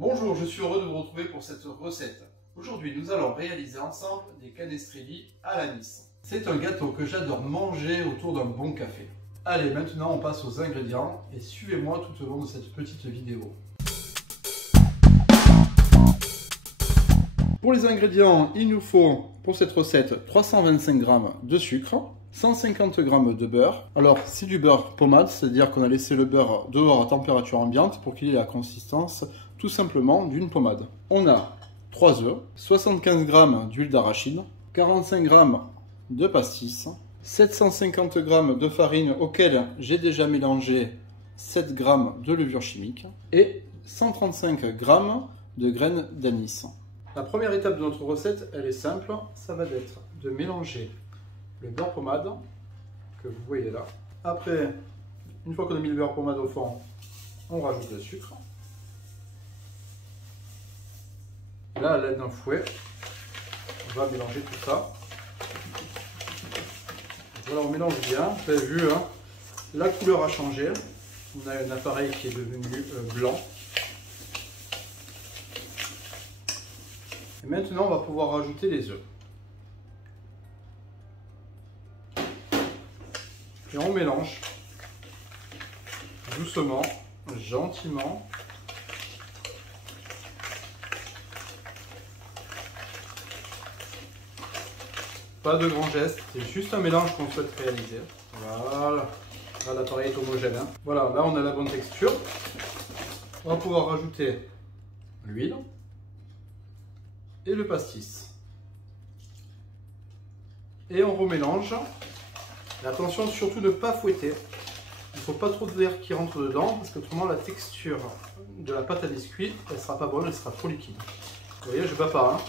Bonjour, je suis heureux de vous retrouver pour cette recette. Aujourd'hui, nous allons réaliser ensemble des canestrelli à l'anis. C'est un gâteau que j'adore manger autour d'un bon café. Allez, maintenant on passe aux ingrédients et suivez-moi tout au long de cette petite vidéo. Pour les ingrédients, il nous faut pour cette recette 325 g de sucre, 150 g de beurre. Alors c'est du beurre pommade, c'est-à-dire qu'on a laissé le beurre dehors à température ambiante pour qu'il ait la consistance tout simplement d'une pommade. On a 3 œufs, 75 g d'huile d'arachide, 45 g de pastis, 750 g de farine auquel j'ai déjà mélangé 7 g de levure chimique et 135 g de graines d'anis. La première étape de notre recette, elle est simple, ça va être de mélanger le beurre pommade que vous voyez là. Après, une fois qu'on a mis le beurre pommade au fond, on rajoute le sucre. Là, à l'aide d'un fouet, on va mélanger tout ça. Voilà, on mélange bien. Vous avez vu, hein, la couleur a changé. On a un appareil qui est devenu blanc. Et maintenant, on va pouvoir rajouter les œufs. Et on mélange doucement, gentiment. Pas de grands gestes, c'est juste un mélange qu'on souhaite réaliser. Voilà, là l'appareil est homogène. Hein. Voilà, là on a la bonne texture. On va pouvoir rajouter l'huile et le pastis. Et on remélange. Et attention surtout de ne pas fouetter. Il ne faut pas trop d'air qui rentre dedans parce qu'autrement la texture de la pâte à biscuit, elle ne sera pas bonne, elle sera trop liquide. Vous voyez, je ne bats pas. Hein.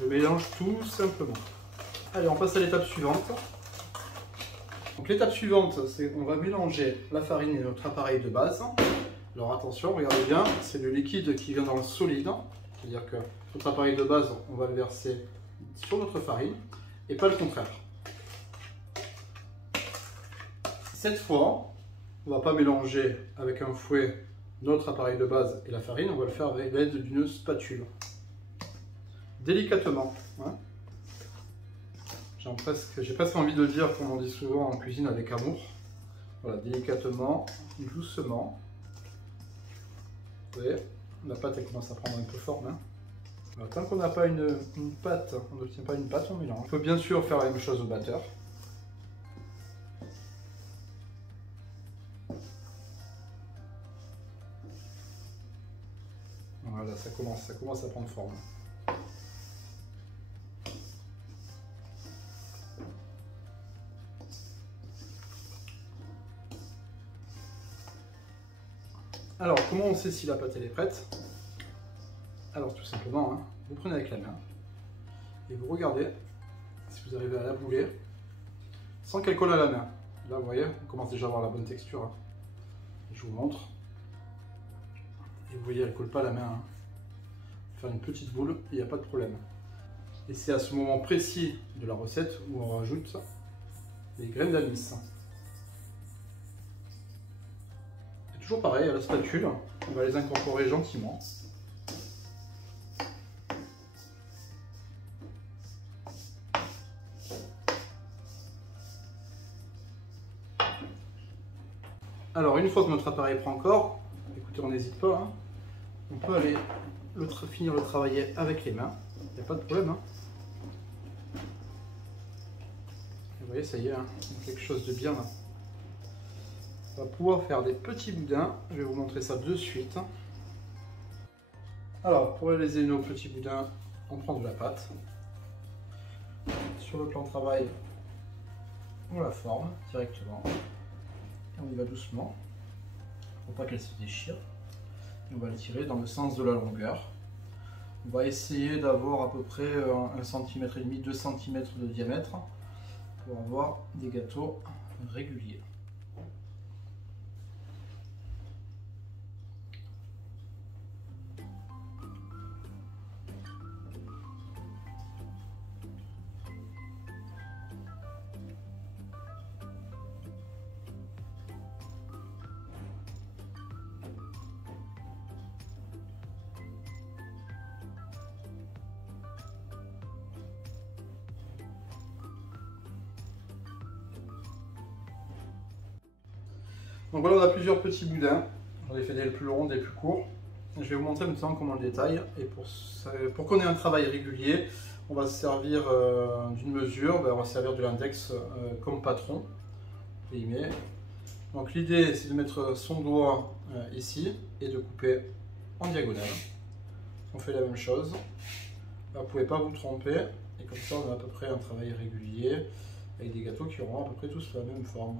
Je mélange tout simplement. Allez, on passe à l'étape suivante. Donc l'étape suivante, c'est qu'on va mélanger la farine et notre appareil de base. Alors attention, regardez bien, c'est le liquide qui vient dans le solide. C'est-à-dire que notre appareil de base, on va le verser sur notre farine et pas le contraire. Cette fois, on ne va pas mélanger avec un fouet notre appareil de base et la farine, on va le faire avec l'aide d'une spatule. Délicatement. Hein. J'ai presque envie de dire, comme on dit souvent en cuisine, avec amour. Voilà, délicatement, doucement. Vous voyez, la pâte elle commence à prendre un peu forme. Hein. Alors, tant qu'on n'a pas une pâte, on n'obtient pas une pâte, on mélange. On peut bien sûr faire la même chose au batteur. Voilà, ça commence à prendre forme. Alors, comment on sait si la pâte elle est prête? Alors, tout simplement, hein, vous prenez avec la main et vous regardez si vous arrivez à la bouler sans qu'elle colle à la main. Là, vous voyez, on commence déjà à avoir la bonne texture. Hein. Je vous montre. Et vous voyez, elle ne colle pas à la main. Hein. Faire une petite boule, il n'y a pas de problème. Et c'est à ce moment précis de la recette où on rajoute les graines d'anis. Toujours pareil, à la spatule, on va les incorporer gentiment. Alors une fois que notre appareil prend corps, écoutez, on n'hésite pas, hein, on peut aller finir le travailler avec les mains, il n'y a pas de problème. Hein. Vous voyez, ça y est, hein, quelque chose de bien là. On va pouvoir faire des petits boudins. Je vais vous montrer ça de suite. Alors, pour réaliser nos petits boudins, on prend de la pâte. Sur le plan de travail, on la forme directement. Et on y va doucement, pour pas qu'elle se déchire. Et on va la tirer dans le sens de la longueur. On va essayer d'avoir à peu près 1,5 cm, 2 cm de diamètre pour avoir des gâteaux réguliers. Donc voilà, on a plusieurs petits boudins. J'en ai fait des plus longs, des plus courts. Je vais vous montrer maintenant comment on le détaille. Et pour qu'on ait un travail régulier, on va se servir d'une mesure. On va se servir de l'index comme patron. Donc l'idée, c'est de mettre son doigt ici et de couper en diagonale. On fait la même chose. Là, vous ne pouvez pas vous tromper. Et comme ça, on a à peu près un travail régulier avec des gâteaux qui auront à peu près tous la même forme.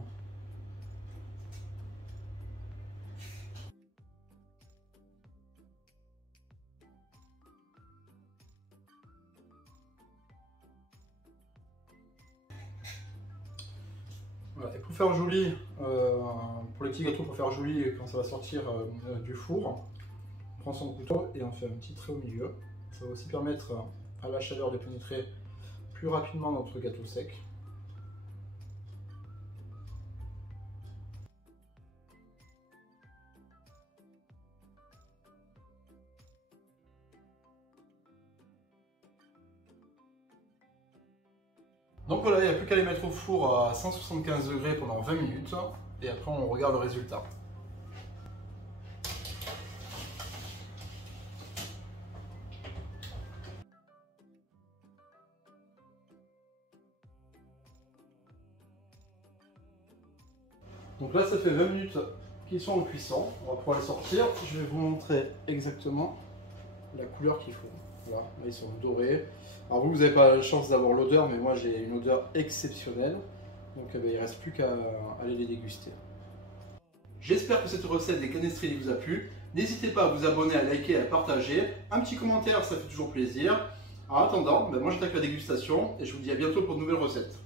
Voilà. Et pour faire joli, pour les petits gâteaux, pour faire joli quand ça va sortir du four, on prend son couteau et on fait un petit trait au milieu. Ça va aussi permettre à la chaleur de pénétrer plus rapidement dans notre gâteau sec. Donc voilà, il n'y a plus qu'à les mettre au four à 175 degrés pendant 20 minutes et après on regarde le résultat. Donc là, ça fait 20 minutes qu'ils sont en cuisson. On va pouvoir les sortir. Je vais vous montrer exactement la couleur qu'il faut. Voilà, là ils sont dorés. Alors vous n'avez pas la chance d'avoir l'odeur, mais moi j'ai une odeur exceptionnelle. Donc il ne reste plus qu'à aller les déguster. J'espère que cette recette des canestrelli vous a plu. N'hésitez pas à vous abonner, à liker, à partager. Un petit commentaire, ça fait toujours plaisir. En attendant, moi j'attaque la dégustation et je vous dis à bientôt pour de nouvelles recettes.